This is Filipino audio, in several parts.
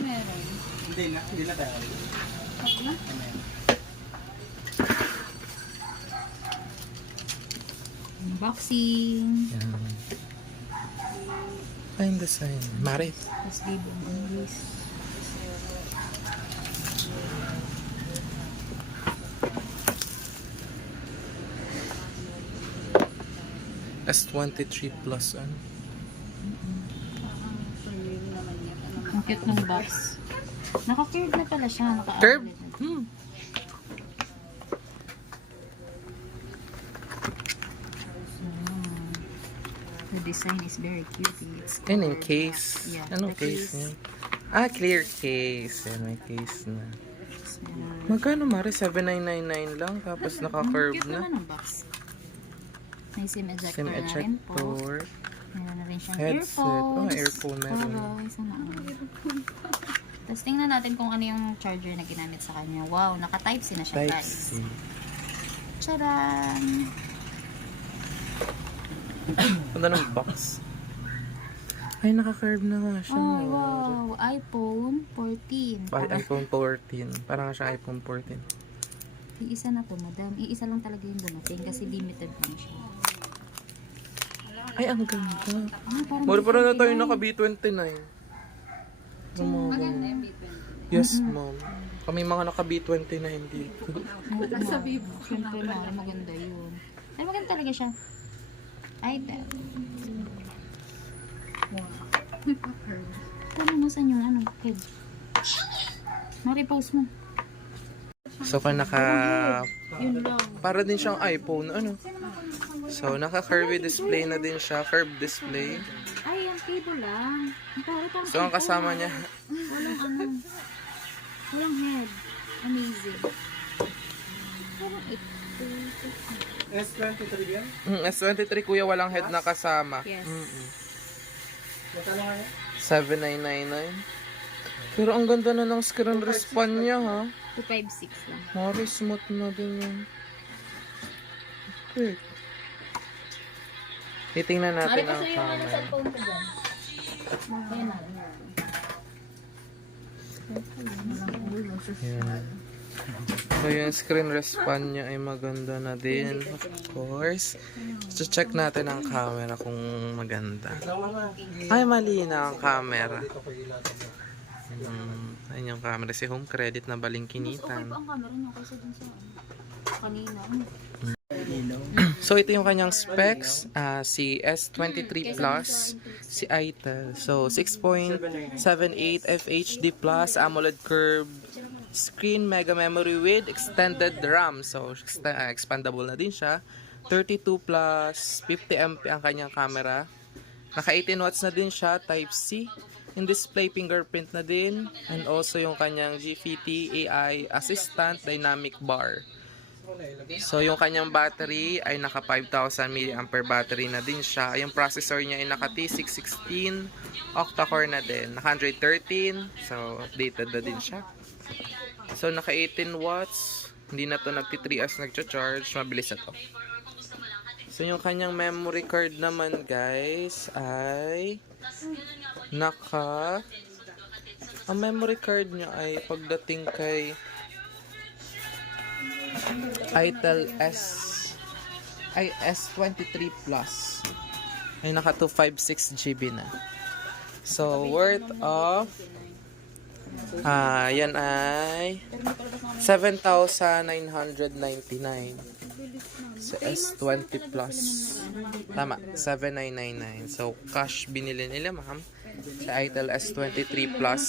Meron. Hindi na, hindi na tayo. Ako na. Ano yan? Unboxing. Yan. Fine design. Marit. Tapos libong English. S23 plus ano. Ang cute ng box. Naka-curve na pala siya. Naka Curve? Hmm. The design is very cute. It's yung colored case. Yeah, Anong the case niya? Ah, clear case. Yan, may case na. Magkano Mari? 7999 lang. Tapos naka-curve Cute na. naman ang box. May SIM ejector SIM na rin po. ejector. Meron na rin siyang Headset. earphones. Oh, earphone meron. Puro, isa na. Tapos tingnan natin kung ano yung charger na ginamit sa kanya. Wow, naka-type C na siya Type guys. C. Charan! Ganda ng box. Ay, naka-curve na nga siya. Mari. wow. iPhone 14. Ay, Parang iPhone 14. Parang nga siya iPhone 14. iisa na to, madam. Iisa lang talaga yung dumating kasi limited lang siya. Ay, ang ganda. Ah, Mura pa na tayo naka B29. Ang mga ganun. Yes, ma'am. Kami mga naka B29 dito. Sa Vivo. Siyempre, mara, maganda yun. Ay, maganda talaga siya. iPad. Wow. Ano mo saan yung ano, head? Ma-repost mo. So, pa naka... Yun lang. Para din siyang iPhone, ano? So, naka-curvy display na din siya. Curved display. Ay, ang cable lang. Ang So, ang kasama ah. niya, Walang ano. Walang head. Amazing. Walang ito. S23 yan? mm, S23 kuya, walang head na kasama. Yes. Mm-mm. Magkano nga yan? 7999. Pero ang ganda na ng screen respawn niya, ha? 256 lang. Mari, smooth na din yung... Okay. Titingnan natin ang camera. Ayan na. Yan. So, yung screen respawn niya ay maganda na din, of course. So, check natin ang camera kung maganda. Ay, mali na ang camera. Hmm, ayun yung camera. Si home credit na Okay balingkinitan. pa ang camera niya kaysa dun sa ano. Kanina. So, ito yung kanyang specs. ah, si S23 Plus, si Itel. So, 6.78 FHD Plus, AMOLED curved screen, mega memory with extended RAM. So, ah, expandable na din siya. 32 plus 50 MP ang kanyang camera. Naka 18 watts na din siya, Type-C. In-display fingerprint na din. And also yung kanyang GPT AI Assistant Dynamic Bar. So, yung kanyang battery ay naka 5,000 mAh battery na din siya. Yung processor niya ay naka T616 octa-core na din. Naka 113. So, updated na din siya. So, naka 18 watts. Hindi na to nagti 3 hours nagcha-charge. Mabilis na to. So, yung kanyang memory card naman, guys, ay naka... Ang memory card niya ay pagdating kay Itel S ay S23 Plus ay naka 256 GB na. So worth of ah yan ay 7,999 sa S20 Plus. Tama, 7,999. So cash binili nila, ma'am. Sa Itel S23 Plus.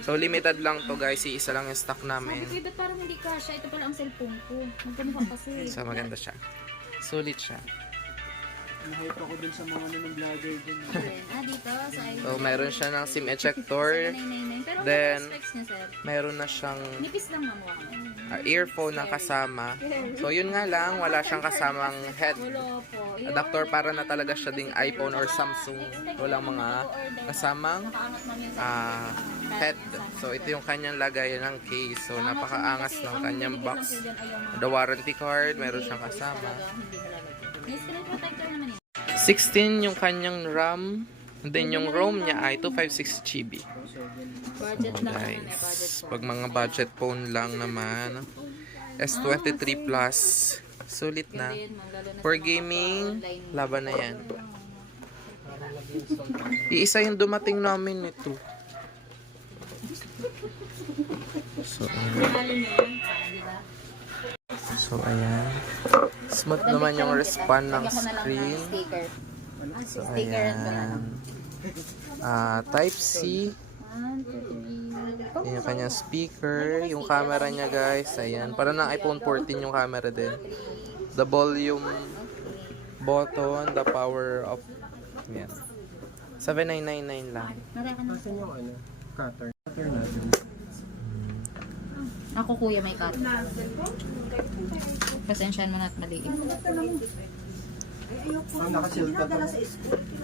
So limited lang to guys, isa lang yung stock namin. Sabi ko, parang hindi kasha? Ito pala ang cellphone ko. Magkamukha kasi. So maganda siya. Sulit siya. Nahype ako dun sa mga ano ng vlogger dun. ah, dito sa iPhone. So meron siya ng SIM ejector. 999. Pero Then? Meron na siyang Nipis lang mamuha ko. ah, earphone na kasama. So yun nga lang, wala siyang kasamang head. Adapter para na talaga siya ding iPhone or Samsung. Walang mga kasamang ah, head. So ito yung kanyang lagay ng case. So napakaangas ng kanyang box. The warranty card, meron siyang kasama. hindi nalalagay. May screen protector naman yun. 16 yung kanyang RAM. And then yung ROM niya ay 256 GB. Budget So, lang naman eh, budget guys, pag mga budget phone lang naman, S23 Plus, sulit na. For gaming, laban na yan. Iisa yung dumating namin nito. So, ayan. So, ayan. Smooth naman yung respond ng screen. sticker. So, ayan. Ah, type C. One, two, three. Yan yung kanyang speaker. Yung camera niya, guys. Ayan. Para ng iPhone 14 yung camera din. The volume button, the power of... Yan. 7999 lang. Mara ka na. Saan yung ano? Cutter. Cutter natin. Ako kuya may cut. Pasensyahan mo na at maliit. Ah, nakasil ka to.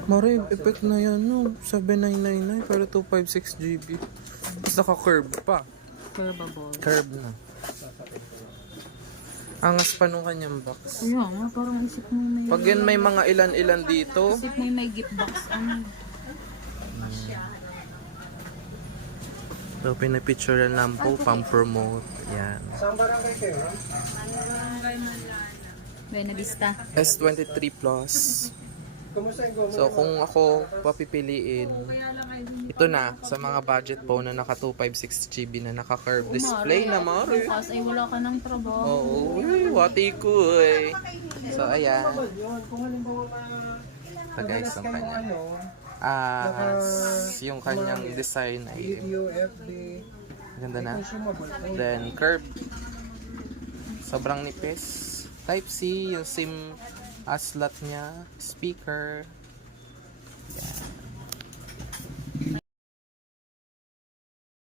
Mara, yung effect na yan, no? 7999 pero 256 GB. Tapos naka-curve pa. Curvable. Curve na. Angas pa nung kanyang box. Kaya nga, parang isip mo may... Pag yan may mga ilan-ilan dito, Isip mo may gift box. Ano? so pinapicturean lang po, pang-promote. Yan. Saan barangay kayo, ha? Buena Vista. S23 Plus. So kung ako papipiliin, ito na sa mga budget phone na naka 256 GB na naka curve display na mare. Ay wala ka ng trabaho. Oo, wati ko eh. So ayan, Yun, kung halimbawa ma... ito guys ang kanya. Ah, yung kanyang design ay ganda na. Then curve. Sobrang nipis. Type C, yung SIM slot niya, speaker,